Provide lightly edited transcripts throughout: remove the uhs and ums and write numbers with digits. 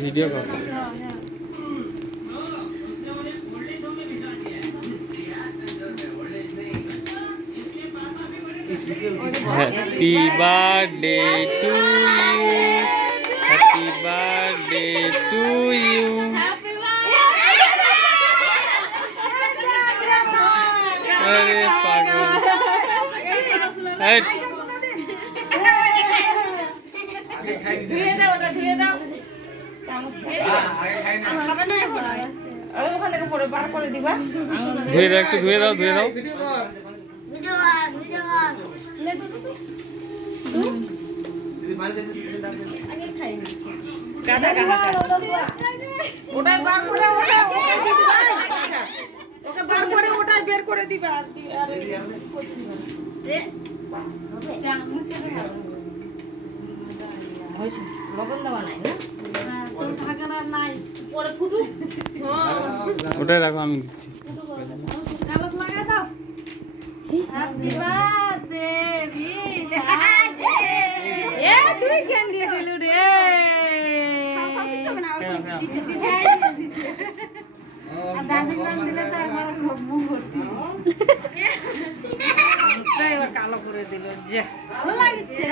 Video কর। Happy birthday to you, happy birthday to you. আরে পাগল, ধুয়ে দাও, একটু ধুয়ে দাও, ধুয়ে দাও। বের করে দিবা। ওটাই রাখো, আমি দিচ্ছি। কালো করে দিল, ভালো লাগছে,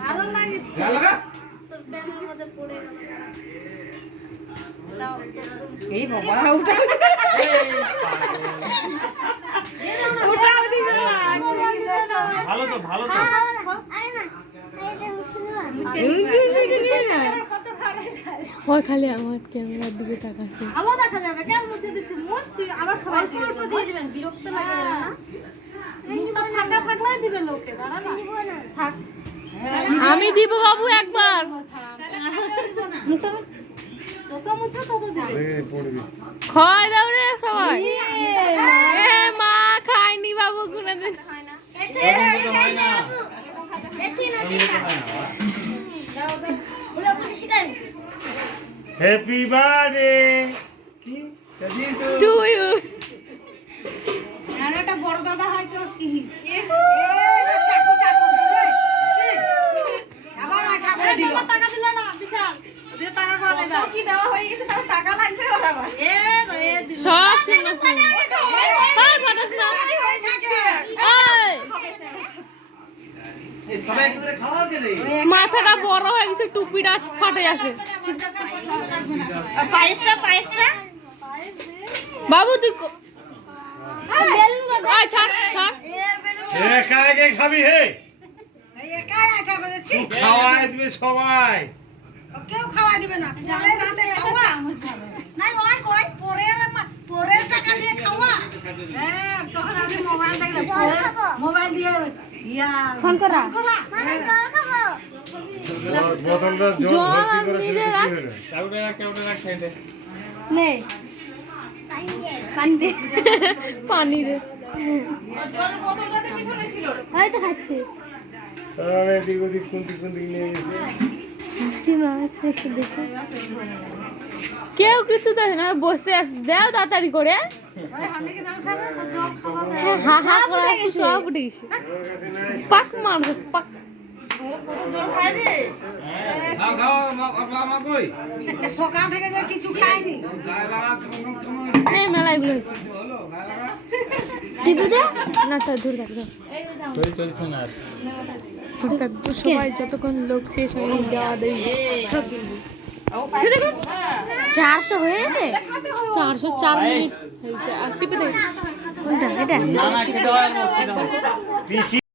ভালো লাগছে। এই বাবা, ভালো তো, ভালো তো। খালি আমার ক্যামেরার দিকে তাকাচ্ছে। ভালো দেখা যাবে, কেন মুছে দিচ্ছে? মস্তি আবার সবাই অল্প দিয়ে দিবেন, বিরক্ত লাগে না? ফাঁকা থাকলেই দিবেন লোকে, দাঁড়া না থাক। আমি দিব বাবু একবার। যত মুছো তত দিবে। খাওয়াই দাও রে সবাই। এ মা খায়নি বাবু কোনদিন। Happy birthday to you. আর একটা বড় দাদা হয় তো কি? আবার টাকা দিল না, বিশাল যে টাকা খাওয়া কি দেওয়া হয়ে গেছে, তার টাকা লাগবে ওরা। সব শুনো শুনো। হাই ফাটাস না। এই সবাই একটু করে খাওয়া রে। মাথাটা বড় হয়ে গেছে, টুপিটা ফাটে আছে। পায়েসটা বাবু তুই ছাড় ছাড়। একা একা খাবি হে? একাই আটা করেছি। খাওয়াই দিবে সবাই। কেউ খাওয়া দিবে না, পরের হাতে খাওয়া। নাই ওই কই পরের টাকা দিয়ে খাওয়া। হ্যাঁ, তখন আমি মোবাইল দেখলে মোবাইল দিয়ে ফোন করা। বোতলটা জল ভর্তি করে শুরু কি হলো? কেউটা রাখ সাইডে। নে পানি দে, পানি দে। বোতলটা দিয়ে পিছনে ছিল। হয়তো খাচ্ছে। সব এদিক ওদিক কোনটি নিয়ে গেছে। সীমা আছে একটু দেখো। কেউ কিছু দেয় না, বসে আছে। দাও তাড়াতাড়ি করে। হা হা করে আসি, সব উঠে গেছে। পাক মারবে পাক। সকাল থেকে যে কিছু খাইনি। এই মেলা এগুলো হয়েছে। টিপে দে না, তা দূর থাকবে। চলছে না আর। সবাই যতক্ষণ লোক শেষ হয়নি দেওয়া দেয় সব দিল্লি। 400 হয়ে গেছে, 404 মিনিট হয়েছে। আর টিপে দে। এটা না না, খেতে হয় না।